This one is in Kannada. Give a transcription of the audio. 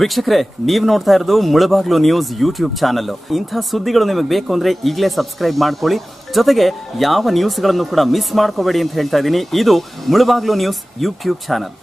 ವೀಕ್ಷಕರೇ, ನೀವು ನೋಡ್ತಾ ಇರೋದು ಮುಳಬಾಗ್ಲು ನ್ಯೂಸ್ ಯೂಟ್ಯೂಬ್ ಚಾನಲ್. ಇಂಥ ಸುದ್ದಿಗಳು ನಿಮಗೆ ಬೇಕು ಅಂದ್ರೆ ಈಗಲೇ ಸಬ್ಸ್ಕ್ರೈಬ್ ಮಾಡ್ಕೊಳ್ಳಿ. ಜೊತೆಗೆ ಯಾವ ನ್ಯೂಸ್ಗಳನ್ನು ಕೂಡ ಮಿಸ್ ಮಾಡ್ಕೋಬೇಡಿ ಅಂತ ಹೇಳ್ತಾ ಇದ್ದೀನಿ. ಇದು ಮುಳಬಾಗ್ಲು ನ್ಯೂಸ್ ಯೂಟ್ಯೂಬ್ ಚಾನಲ್.